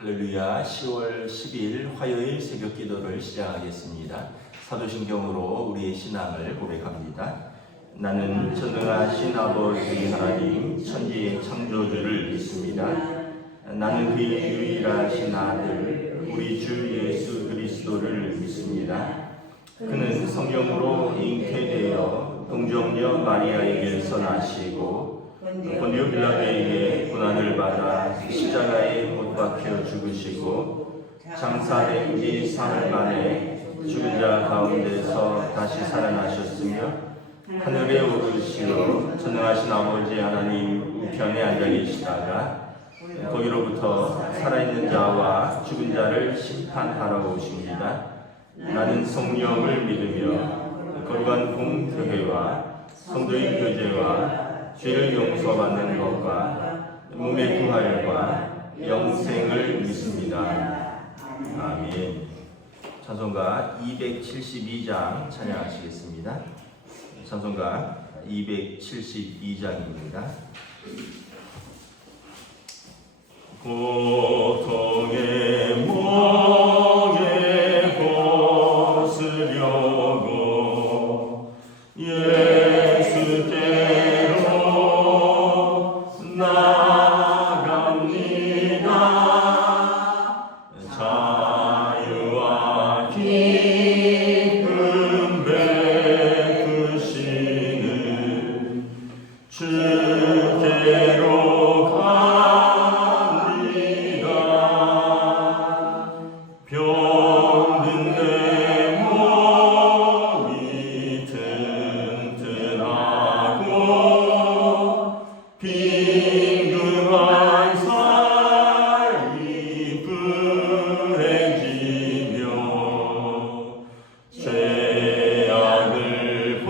할렐루야. 10월 10일 화요일 새벽 기도를 시작하겠습니다. 사도신경으로 우리의 신앙을 고백합니다. 나는 전능하신 아버지 하나님 천지의 창조주를 믿습니다. 나는 그의 유일하신 아들 우리 주 예수 그리스도를 믿습니다. 그는 성령으로 잉태되어 동정녀 마리아에게서 나시고 본디오 빌라도에게 고난을 받아 십자가에 못 박혀 죽으시고 장사된 지 사흘 만에 죽은 자 가운데서 다시 살아나셨으며 하늘에 오르시어 전능하신 아버지 하나님 우편에 앉아 계시다가 거기로부터 살아있는 자와 죽은 자를 심판하러 오십니다. 나는 성령을 믿으며 거룩한 공교회와 성도의 교제와 죄를 용서받는 것과 몸의 부활과 영생을 믿습니다. 아멘. 찬송가 272장 찬양하시겠습니다. 찬송가 272장입니다. 고통의 멍에 벗으려고 예수께로 나갑니다. 자유와 기쁨 베푸시는 주께로 갑니다. 병든 내 몸이 튼튼하고 빈금한 살이 부해지며 죄악을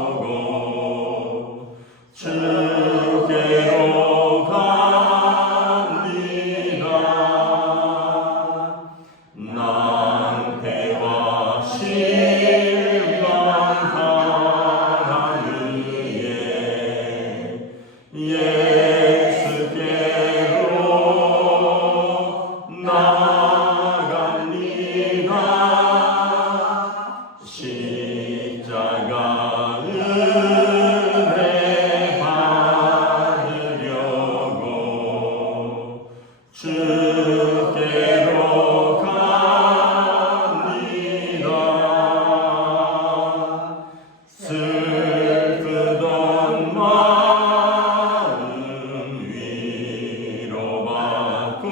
벗어버리려고 주께로 갑니다. 낭패와 실망당하는 후에 예수께로 나갑니다. 십자가 은혜 받으려고 주께로 갑니다. 슬프던 마음 위로받고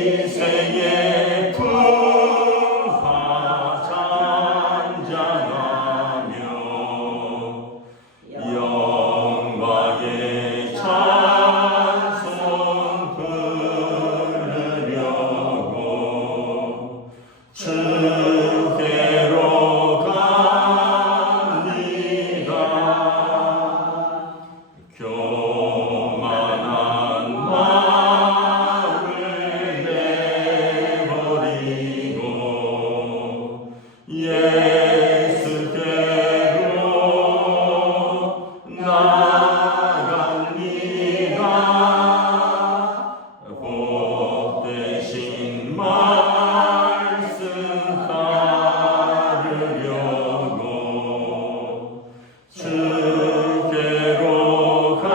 인생의 풍파 잔잔하며 영광의 찬송 부르려고 주께로 갑니다. 교만한 마음을 내버리고 예수께로 나갑니다. 복되신 말씀 따르려고 주께로 갑니다.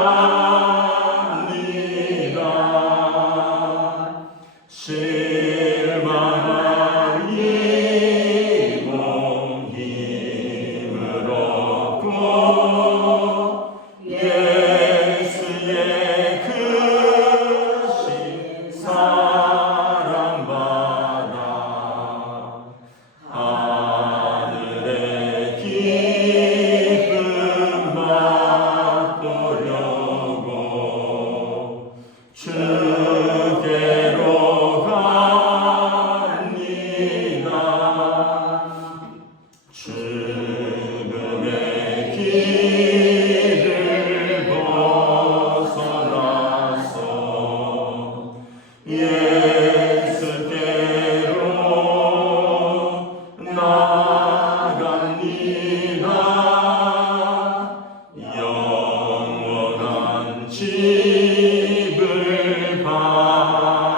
실망한 이 몸 힘을 얻고 집을 바라보고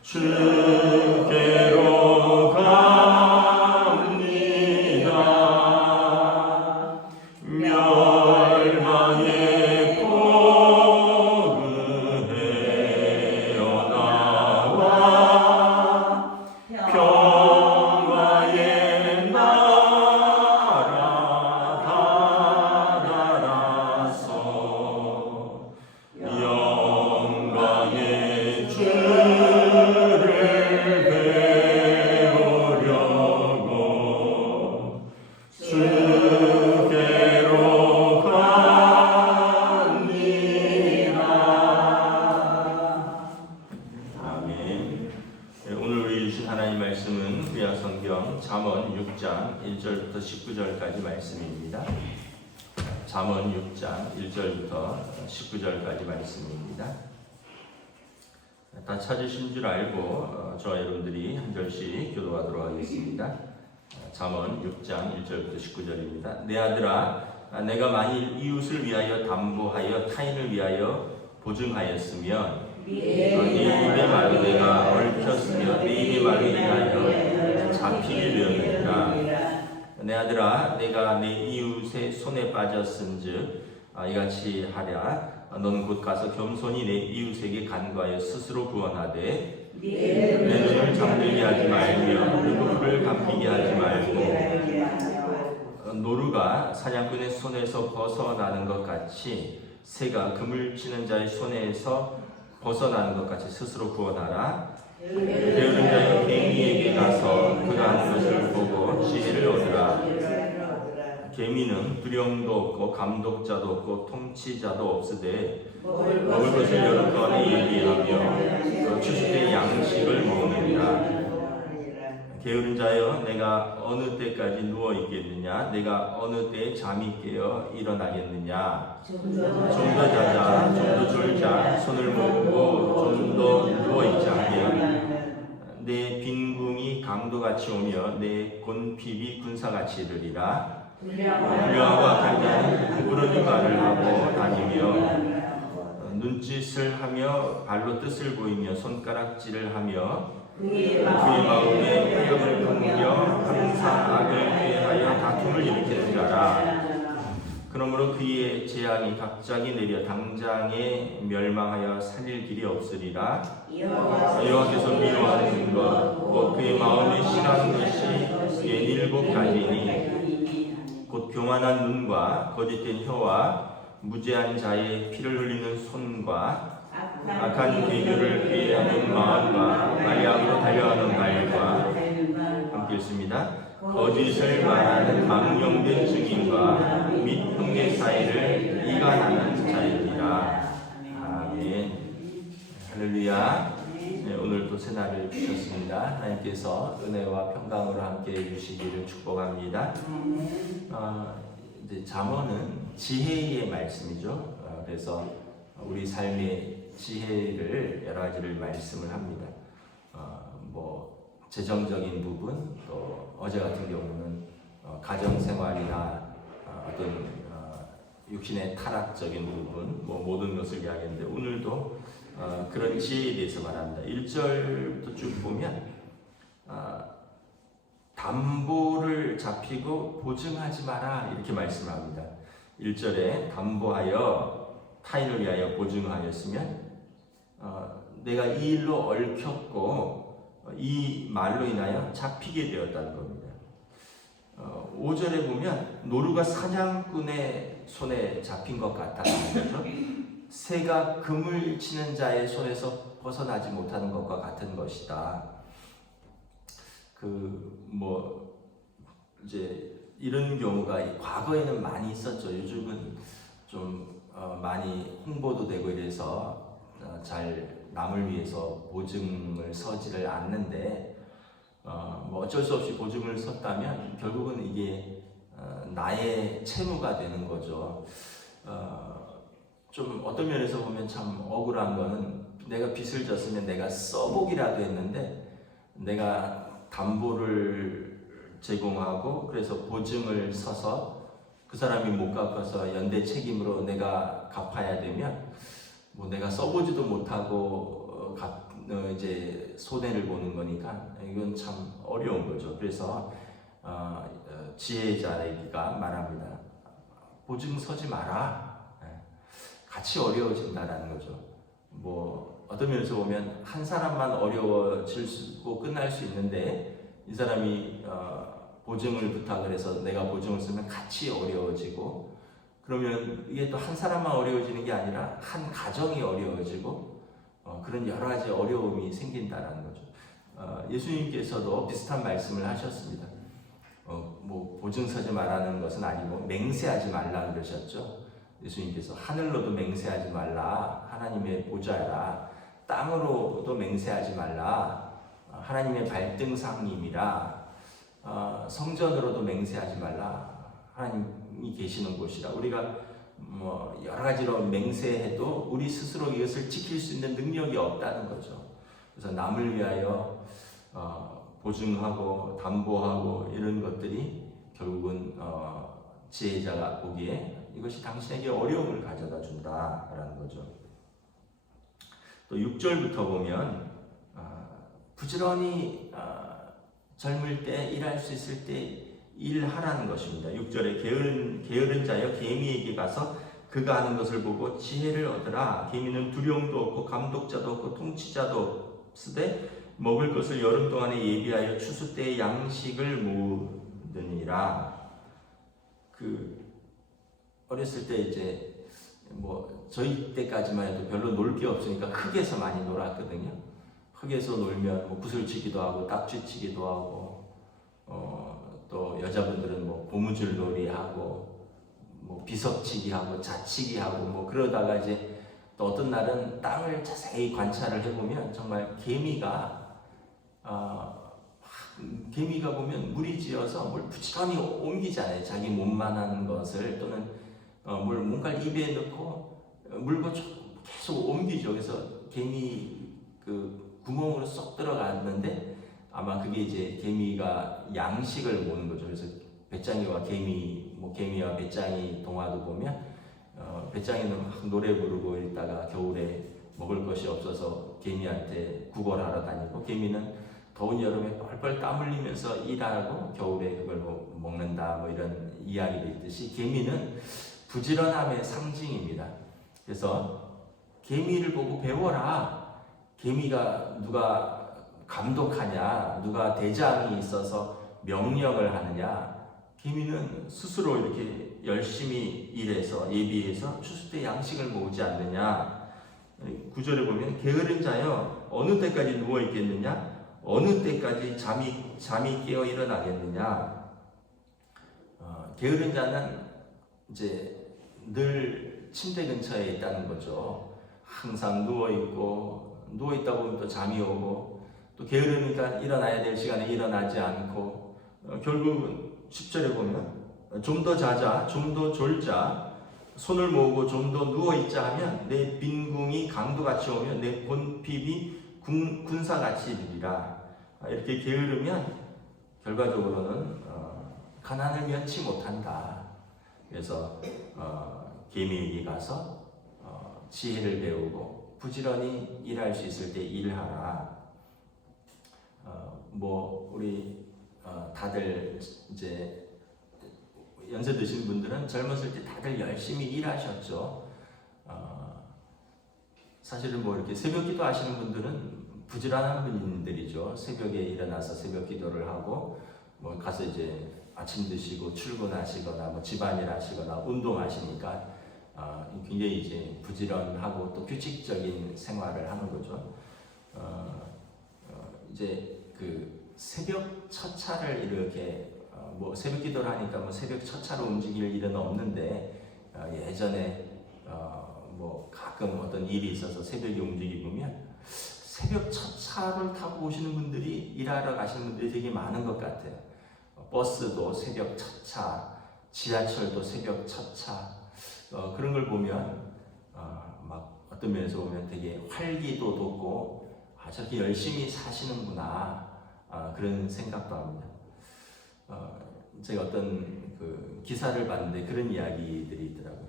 주께로 갑니다. 멸망에 포근해어 나와 평화의 나라 다다라서 영광의 주를 배우려고 주께로 갑니다. 아멘. 오늘 우리 주신 하나님 말씀은 구약 성경 잠언 6장 1절부터 19절까지 말씀입니다. 잠언 6장 1절부터 19절까지 말씀입니다. 다 찾으신 줄 알고 저와 여러분들이 한 절씩 교도하도록 하겠습니다. 잠언 6장 1절부터 19절입니다. 내 아들아, 내가 만일 이웃을 위하여 담보하여 타인을 위하여 보증하였으면 네 입의 말로 내가 얽혔으며 네 입의 말로 인하여 잡히게 되었느니라. 내 아들아, 내가 내 이웃의 손에 빠졌은즉 이같이 하랴. 너는 곧 가서 겸손히 내 이웃에게 간구하여 스스로 구원하되 내 눈을 잠들게 하지 말며 네 눈을 감기게 하지 말고 노루가 사냥꾼의 손에서 벗어나는 것 같이 새가 그물 치는 자의 손에서 벗어나는 것 같이 스스로 구원하라. 게으른 자여 갱이에게 가서 그가 하는 것을 보고 지혜를 얻으라. 개미는 두령도 없고 감독자도 없고 통치자도 없으되 먹을 것을 여러 번에 얘기하며 추수된 양식을 먹느니라. 게으른 자여 내가 어느 때까지 누워 있겠느냐? 내가 어느 때에 잠이 깨어 일어나겠느냐? 좀 더 자자, 좀 더 졸자, 손을 모으고 좀 더 누워 있자 하면 내 빈궁이 강도같이 오며 내 곤핍이 군사같이 이르리라. 불량하고 악한 자는 구부러진 말을 하고 다니며 눈짓을 하며 발로 뜻을 보이며 손가락질을 하며 그의 마음에 폐역을 품겨 항상 악을 꾀하여 다툼을 일으키는 자라. 그러므로 그의 재앙이 갑자기 내려 당장에 멸망하여 살릴 길이 없으리라. 여호와께서 미워하는 것 곧 그의 마음에 싫어하는 것이 그의 7가지니 곧 교만한 눈과 거짓된 혀와 무죄한 자의 피를 흘리는 손과 악한 계교를 피하는 마음과 말약으로 달려가는 말과 함께 있습니다. 거짓을 말하는 망령된 증인과 및 형제 사이를 이간하는 자이니라. 아멘. 할렐루야. 네, 오늘도 새날을 주셨습니다. 하나님께서 은혜와 평강으로 함께 해주시기를 축복합니다. 이제 잠언은 지혜의 말씀이죠. 그래서 우리 삶의 지혜를 여러 가지를 말씀을 합니다. 뭐 재정적인 부분, 또 어제 같은 경우는 가정 생활이나 어떤 육신의 타락적인 부분, 뭐 모든 것을 이야기했는데 오늘도 그런 지혜에 대해서 말합니다. 1절부터 쭉 보면 담보를 잡히고 보증하지 마라 이렇게 말씀합니다. 1절에 담보하여 타인을 위하여 보증하였으면 내가 이 일로 얽혔고 이 말로 인하여 잡히게 되었다는 겁니다. 5절에 보면 노루가 사냥꾼의 손에 잡힌 것 같다는 거죠. 새가 그물 치는 자의 손에서 벗어나지 못하는 것과 같은 것이다. 이제 이런 경우가 과거에는 많이 있었죠. 요즘은 좀 많이 홍보도 되고 이래서 잘 남을 위해서 보증을 서지를 않는데 뭐 어쩔 수 없이 보증을 섰다면 결국은 이게 나의 채무가 되는 거죠. 좀 어떤 면에서 보면 참 억울한 거는 내가 빚을 졌으면 내가 써보기라도 했는데 내가 담보를 제공하고 그래서 보증을 서서 그 사람이 못 갚아서 연대 책임으로 내가 갚아야 되면 뭐 내가 써보지도 못하고 이제 손해를 보는 거니까 이건 참 어려운 거죠. 그래서 지혜자에게가 말합니다. 보증 서지 마라. 같이 어려워진다라는 거죠. 뭐 어떤 면에서 보면 한 사람만 어려워질 수 끝날 수 있는데 이 사람이 보증을 부탁을 해서 내가 보증을 쓰면 같이 어려워지고, 그러면 이게 또 한 사람만 어려워지는 게 아니라 한 가정이 어려워지고 그런 여러 가지 어려움이 생긴다라는 거죠. 예수님께서도 비슷한 말씀을 하셨습니다. 뭐 보증 서지 말라는 것은 아니고 맹세하지 말라 그러셨죠. 예수님께서 하늘로도 맹세하지 말라, 하나님의 보좌라. 땅으로도 맹세하지 말라, 하나님의 발등상님이라. 성전으로도 맹세하지 말라, 하나님이 계시는 곳이라. 우리가 뭐 여러 가지로 맹세해도 우리 스스로 이것을 지킬 수 있는 능력이 없다는 거죠. 그래서 남을 위하여 보증하고 담보하고 이런 것들이 결국은 지혜자가 보기에 이것이 당신에게 어려움을 가져다 준다라는 거죠. 또 6절부터 보면 부지런히 젊을 때 일할 수 있을 때 일하라는 것입니다. 6절에 게으른 자여 개미에게 가서 그가 하는 것을 보고 지혜를 얻으라. 개미는 두령도 없고 감독자도 없고 통치자도 없으되 먹을 것을 여름 동안에 예비하여 추수 때의 양식을 모으느니라. 어렸을 때 이제 뭐 저희 때까지만 해도 별로 놀 게 없으니까 흙에서 많이 놀았거든요. 흙에서 놀면 뭐 구슬치기도 하고 딱쥐치기도 하고 또 여자분들은 뭐 고무줄 놀이 하고 뭐 비석치기 하고 자치기 하고 뭐 그러다가 이제 또 어떤 날은 땅을 자세히 관찰을 해보면 정말 개미가 보면 무리지어서 뭘 부지런히 옮기잖아요. 자기 몸만한 것을 또는 뭔가를 입에 넣고 물고 계속 옮기죠. 그래서 개미 구멍으로 쏙 들어갔는데 아마 그게 이제 개미가 양식을 모는 거죠. 그래서 배짱이와 개미와 배짱이 동화도 보면 배짱이는 막 노래 부르고 있다가 겨울에 먹을 것이 없어서 개미한테 구걸하러 다니고, 개미는 더운 여름에 뻘뻘 땀 흘리면서 일하고 겨울에 그걸 먹는다, 뭐 이런 이야기도 있듯이 개미는 부지런함의 상징입니다. 그래서 개미를 보고 배워라. 개미가 누가 감독하냐, 누가 대장이 있어서 명령을 하느냐. 개미는 스스로 이렇게 열심히 일해서 예비해서 추수 때 양식을 모으지 않느냐. 9절에 보면 게으른 자여 어느 때까지 누워 있겠느냐, 어느 때까지 잠이 깨어 일어나겠느냐. 게으른 자는 이제 늘 침대 근처에 있다는 거죠. 항상 누워 있다 보면 또 잠이 오고, 또 게으르니까 일어나야 될 시간에 일어나지 않고, 결국은 10절에 보면 좀 더 자자, 좀 더 졸자, 손을 모으고 좀 더 누워있자 하면 내 빈궁이 강도같이 오면 내 본핍이 군사같이 이르리라. 이렇게 게으르면 결과적으로는 가난을 면치 못한다. 그래서 개미에게 가서 지혜를 배우고 부지런히 일할 수 있을 때 일하라. 우리 다들 이제 연세 드신 분들은 젊었을 때 다들 열심히 일하셨죠. 사실은 뭐 이렇게 새벽 기도 하시는 분들은 부지런한 분들이죠. 새벽에 일어나서 새벽 기도를 하고 뭐 가서 이제 아침 드시고 출근하시거나 뭐 집안일 하시거나 운동하시니까 굉장히 이제 부지런하고 또 규칙적인 생활을 하는 거죠. 이제 새벽 첫차를 이렇게 새벽 기도를 하니까 뭐 새벽 첫차로 움직일 일은 없는데 예전에 가끔 어떤 일이 있어서 새벽에 움직이면 새벽 첫차를 타고 오시는 분들이, 일하러 가시는 분들이 되게 많은 것 같아요. 버스도 새벽 첫차, 지하철도 새벽 첫차, 그런 걸 보면 막 어떤 면에서 보면 되게 활기도 돋고 저렇게 열심히 사시는구나, 그런 생각도 합니다. 제가 어떤 그 기사를 봤는데 그런 이야기들이 있더라고요.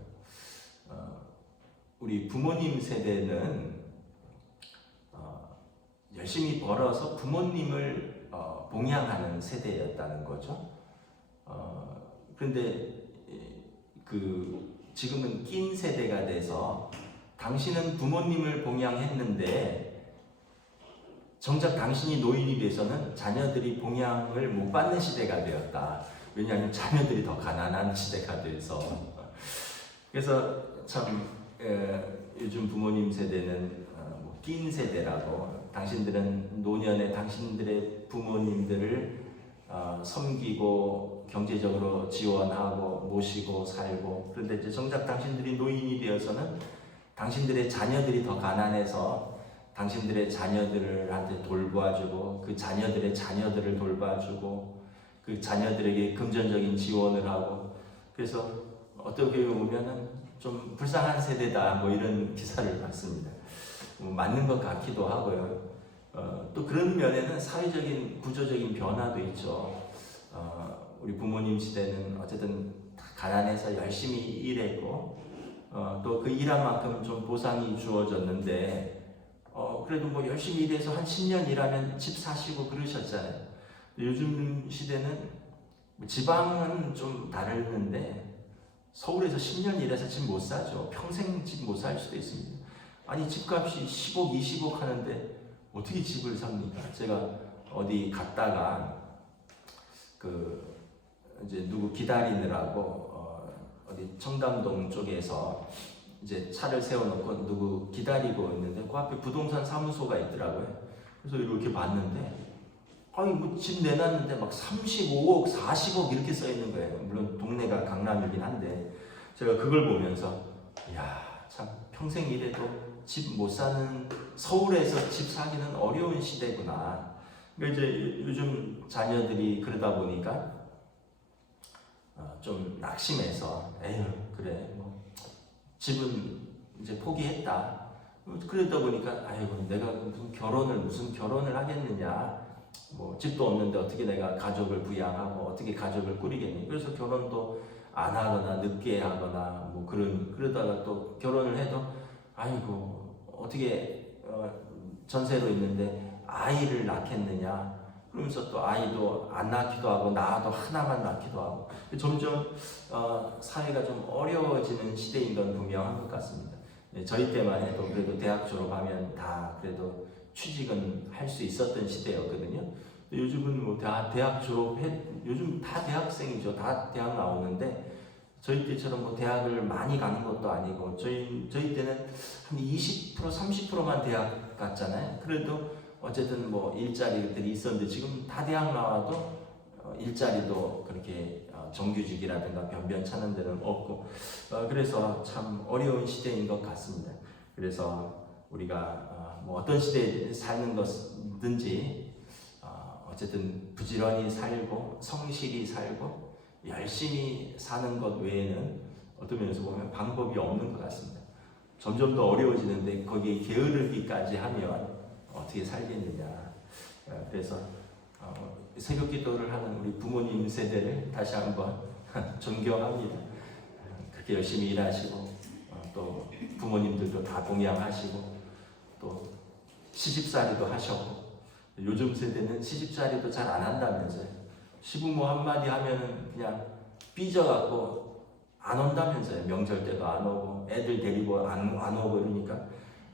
우리 부모님 세대는 열심히 벌어서 부모님을 봉양하는 세대였다는 거죠. 그런데 지금은 낀 세대가 돼서 당신은 부모님을 봉양했는데 정작 당신이 노인이 돼서는 자녀들이 봉양을 못 받는 시대가 되었다. 왜냐하면 자녀들이 더 가난한 시대가 돼서. 그래서 참 요즘 부모님 세대는 낀 세대라고, 당신들은 노년에 당신들의 부모님들을 섬기고 경제적으로 지원하고 모시고 살고, 그런데 이제 정작 당신들이 노인이 되어서는 당신들의 자녀들이 더 가난해서 당신들의 자녀들한테 돌봐주고 그 자녀들의 자녀들을 돌봐주고 그 자녀들에게 금전적인 지원을 하고, 그래서 어떻게 보면은 좀 불쌍한 세대다 뭐 이런 기사를 봤습니다. 맞는 것 같기도 하고요. 또 그런 면에는 사회적인 구조적인 변화도 있죠. 우리 부모님 시대는 어쨌든 가난해서 열심히 일했고 또 그 일한 만큼 좀 보상이 주어졌는데 그래도 뭐 열심히 일해서 한 10년 일하면 집 사시고 그러셨잖아요. 요즘 시대는 지방은 좀 다르는데 서울에서 10년 일해서 집 못 사죠. 평생 집 못 살 수도 있습니다. 아니 집값이 10억, 20억 하는데 어떻게 집을 삽니까? 제가 어디 갔다가 이제 누구 기다리느라고 어디 청담동 쪽에서 이제 차를 세워놓고 누구 기다리고 있는데 그 앞에 부동산 사무소가 있더라고요. 그래서 이렇게 봤는데 아니 뭐 집 내놨는데 막 35억, 40억 이렇게 써 있는 거예요. 물론 동네가 강남이긴 한데 제가 그걸 보면서 이야 참 평생 일해도 집 못 사는, 서울에서 집 사기는 어려운 시대구나. 그러니까 이제 요즘 자녀들이 그러다 보니까 좀 낙심해서 에휴 그래 뭐 집은 이제 포기했다. 그러다 보니까 아이고 내가 무슨 결혼을 하겠느냐. 뭐 집도 없는데 어떻게 내가 가족을 부양하고 어떻게 가족을 꾸리겠니. 그래서 결혼도 안 하거나 늦게 하거나 뭐 그러다가 또 결혼을 해도 아이고 어떻게 전세로 있는데 아이를 낳겠느냐. 그러면서 또 아이도 안 낳기도 하고 낳아도 하나만 낳기도 하고 점점 사회가 좀 어려워지는 시대인 건 분명한 것 같습니다. 저희 때만 해도 그래도 대학 졸업하면 다 그래도 취직은 할 수 있었던 시대였거든요. 요즘은 뭐 대학 요즘 다 대학생이죠. 다 대학 나오는데 저희 때처럼 뭐 대학을 많이 가는 것도 아니고 저희 때는 한 20% 30%만 대학 갔잖아요. 그래도 어쨌든 뭐 일자리들이 있었는데 지금 다 대학 나와도 일자리도 그렇게 정규직이라든가 변변찮은 데는 없고 그래서 참 어려운 시대인 것 같습니다. 그래서 우리가 뭐 어떤 시대에 사는 것든지 어쨌든 부지런히 살고 성실히 살고 열심히 사는 것 외에는 어떤 면에서 보면 방법이 없는 것 같습니다. 점점 더 어려워지는데 거기에 게으르기까지 하면 어떻게 살겠느냐. 그래서 새벽 기도를 하는 우리 부모님 세대를 다시 한번 존경합니다. 그렇게 열심히 일하시고 또 부모님들도 다 봉양하시고 또 시집살이도 하셨고 요즘 세대는 시집살이도 잘 안 한다면서요. 시부모 한마디 하면은 그냥 삐져갖고 안 온다면서요. 명절 때도 안 오고 애들 데리고 안 오고 그러니까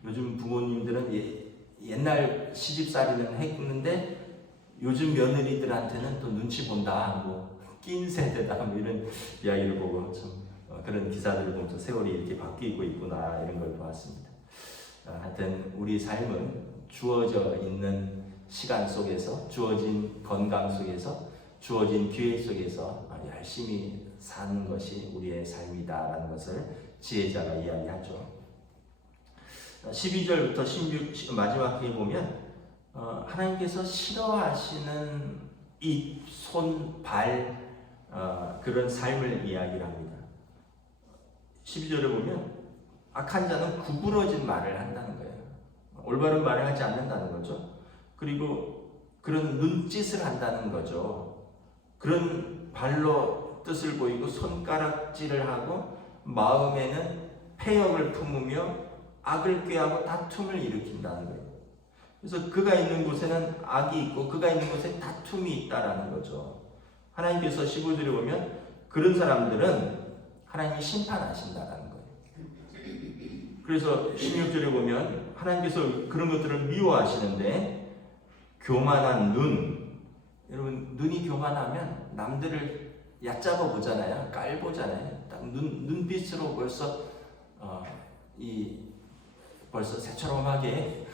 요즘 부모님들은 옛날 시집살이는 했는데 요즘 며느리들한테는 또 눈치 본다, 뭐 낀 세대다, 뭐 이런 이야기를 보고 참 그런 기사들을 보면서 세월이 이렇게 바뀌고 있구나 이런 걸 보았습니다. 하여튼 우리 삶은 주어져 있는 시간 속에서, 주어진 건강 속에서, 주어진 기회 속에서 열심히 사는 것이 우리의 삶이다라는 것을 지혜자가 이야기하죠. 12절부터 16 마지막에 보면 하나님께서 싫어하시는 입, 손, 발 그런 삶을 이야기를 합니다. 12절에 보면 악한 자는 구부러진 말을 한다는 거예요. 올바른 말을 하지 않는다는 거죠. 그리고 그런 눈짓을 한다는 거죠. 그런 발로 뜻을 보이고 손가락질을 하고 마음에는 패역을 품으며 악을 꾀하고 다툼을 일으킨다는 거예요. 그래서 그가 있는 곳에는 악이 있고 그가 있는 곳에 다툼이 있다라는 거죠. 하나님께서 15절에 보면 그런 사람들은 하나님이 심판하신다라는 거예요. 그래서 16절에 보면 하나님께서 그런 것들을 미워하시는데 교만한 눈, 여러분 눈이 교만하면 남들을 얕잡아 보잖아요. 깔보잖아요. 딱 눈빛으로 벌써 벌써 새초롬하게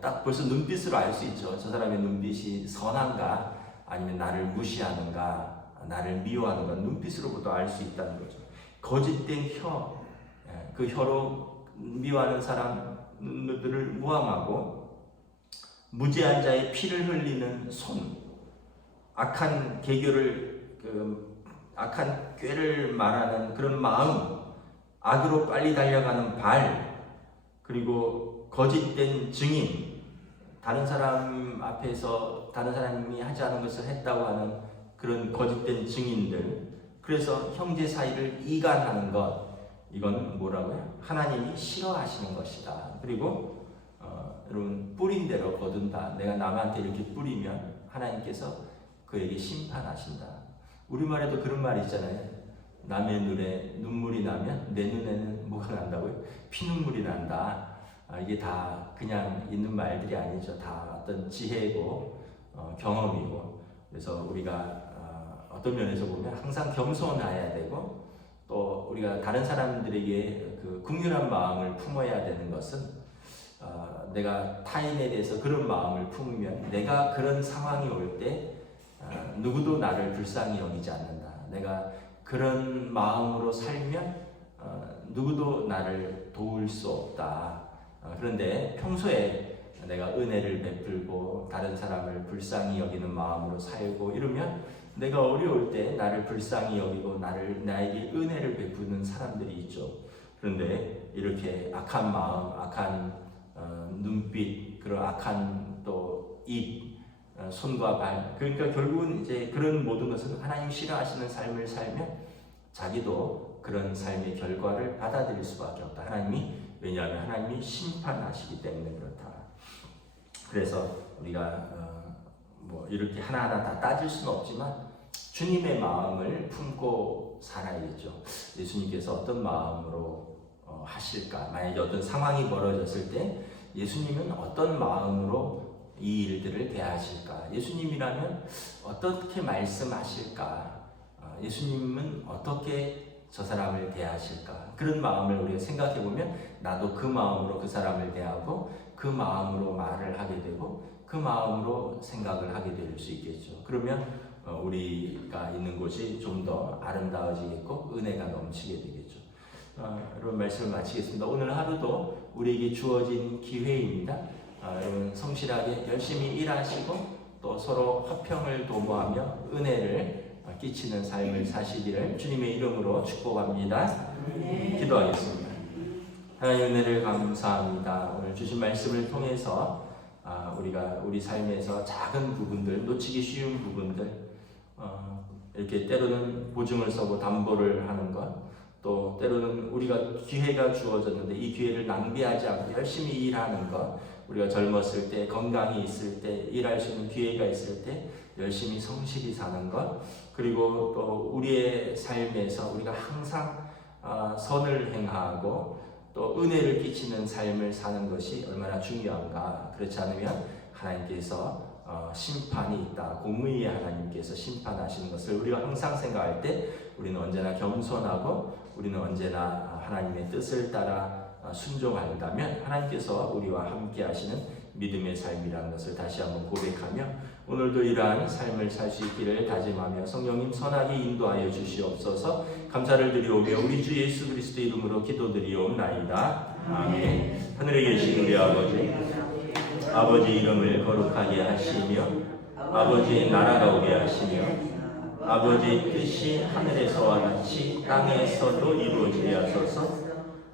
딱 벌써 눈빛으로 알 수 있죠. 저 사람의 눈빛이 선한가 아니면 나를 무시하는가 나를 미워하는가 눈빛으로부터 알 수 있다는 거죠. 거짓된 혀, 그 혀로 미워하는 사람들을 모함하고 무죄한 자의 피를 흘리는 손, 악한 계교를 악한 꾀를 말하는 그런 마음, 악으로 빨리 달려가는 발, 그리고 거짓된 증인, 다른 사람 앞에서 다른 사람이 하지 않은 것을 했다고 하는 그런 거짓된 증인들, 그래서 형제 사이를 이간하는 것, 이건 뭐라고요? 하나님이 싫어하시는 것이다. 그리고 여러분 뿌린 대로 거둔다. 내가 남한테 이렇게 뿌리면 하나님께서 그에게 심판하신다. 우리말에도 그런 말이 있잖아요. 남의 눈에 눈물이 나면 내 눈에는 뭐가 난다고요? 피눈물이 난다. 이게 다 그냥 있는 말들이 아니죠. 다 어떤 지혜고 경험이고. 그래서 우리가 어떤 면에서 보면 항상 겸손해야 되고 또 우리가 다른 사람들에게 그 긍휼한 마음을 품어야 되는 것은 내가 타인에 대해서 그런 마음을 품으면 내가 그런 상황이 올 때 누구도 나를 불쌍히 여기지 않는다. 내가 그런 마음으로 살면 누구도 나를 도울 수 없다. 그런데 평소에 내가 은혜를 베풀고 다른 사람을 불쌍히 여기는 마음으로 살고 이러면 내가 어려울 때 나를 불쌍히 여기고 나에게 은혜를 베푸는 사람들이 있죠. 그런데 이렇게 악한 마음, 악한 눈빛, 그런 악한 또 입, 손과 발, 그러니까 결국은 이제 그런 모든 것은 하나님 싫어하시는 삶을 살면 자기도 그런 삶의 결과를 받아들일 수밖에 없다. 왜냐하면 하나님이 심판하시기 때문에 그렇다. 그래서 우리가 뭐 이렇게 하나하나 다 따질 수는 없지만 주님의 마음을 품고 살아야겠죠. 예수님께서 어떤 마음으로 하실까? 만약에 어떤 상황이 벌어졌을 때 예수님은 어떤 마음으로 이 일들을 대하실까? 예수님이라면 어떻게 말씀하실까? 예수님은 어떻게 저 사람을 대하실까? 그런 마음을 우리가 생각해 보면 나도 그 마음으로 그 사람을 대하고 그 마음으로 말을 하게 되고 그 마음으로 생각을 하게 될 수 있겠죠. 그러면 우리가 있는 곳이 좀 더 아름다워지겠고 은혜가 넘치게 되겠죠. 여러분 말씀을 마치겠습니다. 오늘 하루도 우리에게 주어진 기회입니다. 여러분 성실하게 열심히 일하시고 또 서로 화평을 도모하며 은혜를 끼치는 삶을 사시기를 주님의 이름으로 축복합니다. 기도하겠습니다. 하나님 은혜를 감사합니다. 오늘 주신 말씀을 통해서 우리가 우리 삶에서 작은 부분들, 놓치기 쉬운 부분들, 이렇게 때로는 보증을 서고 담보를 하는 것, 또 때로는 우리가 기회가 주어졌는데 이 기회를 낭비하지 않고 열심히 일하는 것, 우리가 젊었을 때, 건강이 있을 때, 일할 수 있는 기회가 있을 때 열심히 성실히 사는 것, 그리고 또 우리의 삶에서 우리가 항상 선을 행하고 또 은혜를 끼치는 삶을 사는 것이 얼마나 중요한가. 그렇지 않으면 하나님께서 심판이 있다. 공의의 하나님께서 심판하시는 것을 우리가 항상 생각할 때 우리는 언제나 겸손하고 우리는 언제나 하나님의 뜻을 따라 순종한다면 하나님께서 우리와 함께 하시는 믿음의 삶이라는 것을 다시 한번 고백하며 오늘도 이러한 삶을 살 수 있기를 다짐하며 성령님 선하게 인도하여 주시옵소서. 감사를 드리오며 우리 주 예수 그리스도 이름으로 기도드리옵나이다. 아멘. 하늘에 계신 우리 아버지 이름을 거룩하게 하시며 아버지의 나라가 오게 하시며 아버지의 뜻이 하늘에서와 같이 땅에서도 이루어지게 하소서.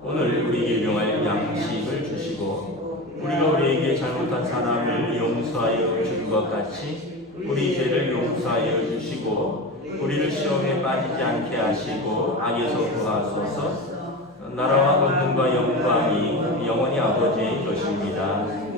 오늘 우리에게 일용할 양식을 주시고 우리가 우리에게 잘못한 사람을 용서하여 준 것 같이 우리 죄를 용서하여 주시고 우리를 시험에 빠지지 않게 하시고 악에서 구하소서. 나라와 권능과 영광이 영원히 아버지의 것입니다.